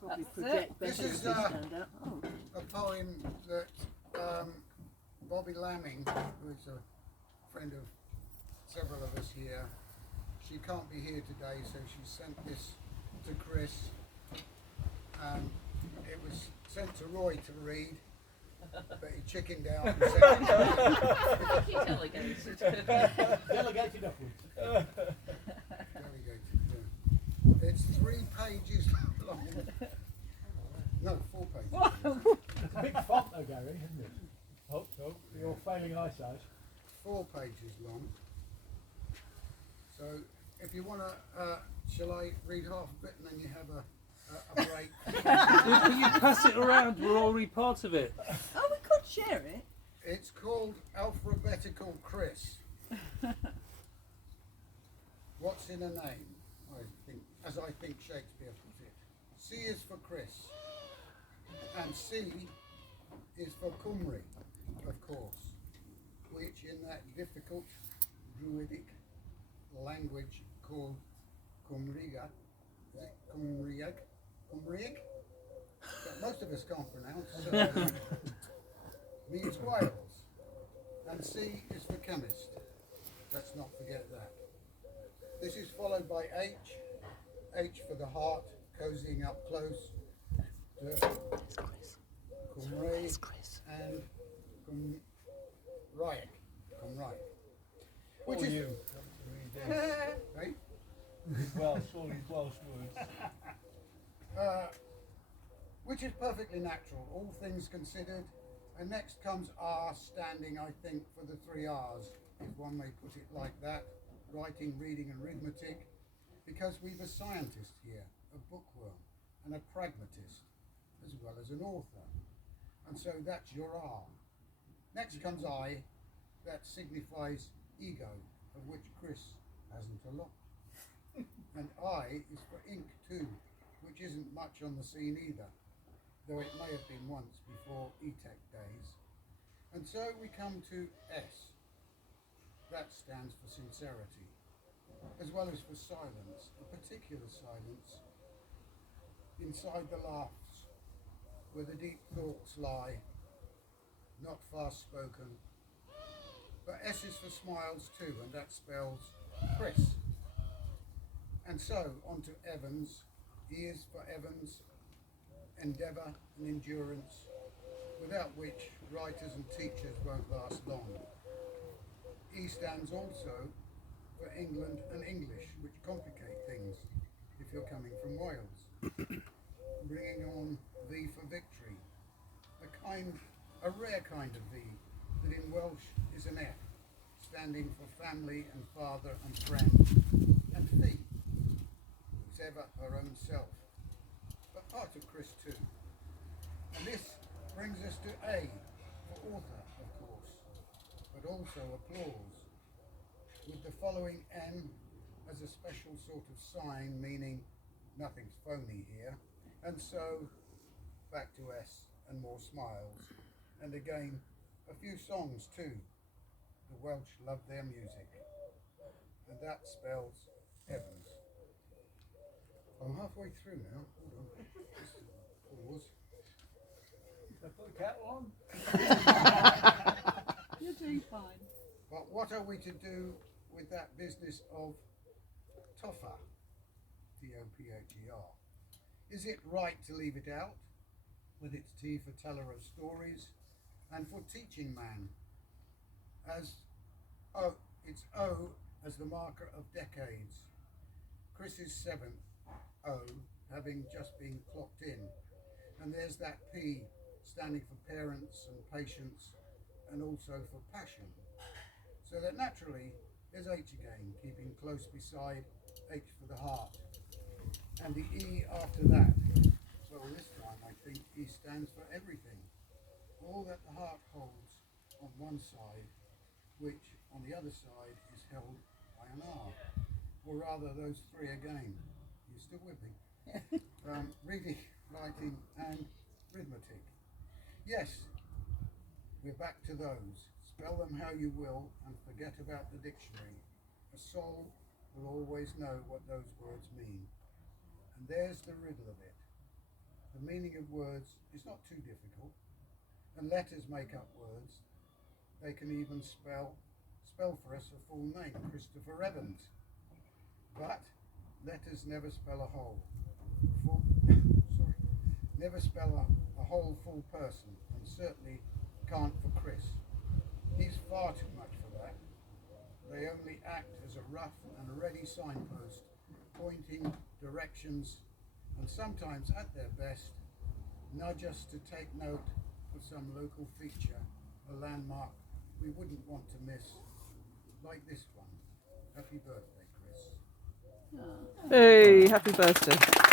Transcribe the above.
Probably project better. This is a poem that Bobby Lamming, who is a friend of several of us here, she can't be here today, so she sent this to Chris. It was sent to Roy to read, but he chickened out and said, He delegated. Delegated upwards. Delegated, yeah. It's 3 pages long. No, 4 pages. It's a big font though, Gary, isn't it? Oh, your failing eyesight. 4 pages long. So if you want to, shall I read half of it and then you have a break? Can you pass it around? We'll all read part of it. Oh, we could share it. It's called Alphabetical Chris. What's in a name? As I think Shakespeare put it. C is for Chris. And C is for Cymru, of course, which in that difficult druidic language called Cymriga, Cymric, that most of us can't pronounce, means Wales. And C is for chemist. Let's not forget that. This is followed by H for the heart, cozying up close to Cymru and Cymraeg. Which is you. right? Welsh, all these Welsh words. Which is perfectly natural, all things considered. And next comes R, standing, I think, for the 3 R's, if one may put it like that, writing, reading and arithmetic, because we've a scientist here, a bookworm, and a pragmatist, as well as an author. And so that's your R. Next comes I, that signifies ego, of which Chris hasn't a lot. And I is for ink too, which isn't much on the scene either, though it may have been once before E-Tech days. And so we come to S. That stands for sincerity, as well as for silence, a particular silence inside the laughs, where the deep thoughts lie, not fast spoken. But S is for smiles too, and that spells Chris. And so on to Evans. E is for Evans, endeavour and endurance, without which writers and teachers won't last long. E stands also for England and English, which complicate things if you're coming from Wales. Bringing on V for victory, a rare kind of V that in Welsh is an F, standing for family and father and friend, and Fee, who's ever her own self, but part of Chris too. And this brings us to A for author, of course, but also applause, with the following N as a special sort of sign, meaning nothing's phony here. And so back to S and more smiles, and again a few songs too. The Welsh love their music, and that spells Evans. I'm halfway through now. Hold on. Pause. Did I put the kettle on? You're doing fine. But what are we to do with that business of Toffer? T-O-P-H-E-R. Is it right to leave it out, with its T for teller of stories, and for teaching man, as it's O as the marker of decades. Chris's 7th O having just been clocked in, and there's that P standing for parents and patience, and also for passion. So that naturally there's H again, keeping close beside H for the heart. And the E after that, well this time I think E stands for everything. All that the heart holds on one side, which on the other side is held by an R. Or rather those 3 again. You still with me? Reading, writing and arithmetic. Yes, we're back to those. Spell them how you will and forget about the dictionary. A soul will always know what those words mean. And there's the riddle of it. The meaning of words is not too difficult, and letters make up words. They can even spell for us a full name, Christopher Evans. But letters never spell a whole. Never spell a whole full person, and certainly can't for Chris. He's far too much for that. They only act as a rough and ready signpost, pointing directions, and sometimes at their best, nudge us to take note of some local feature, a landmark we wouldn't want to miss, like this one. Happy birthday, Chris. Hey, happy birthday.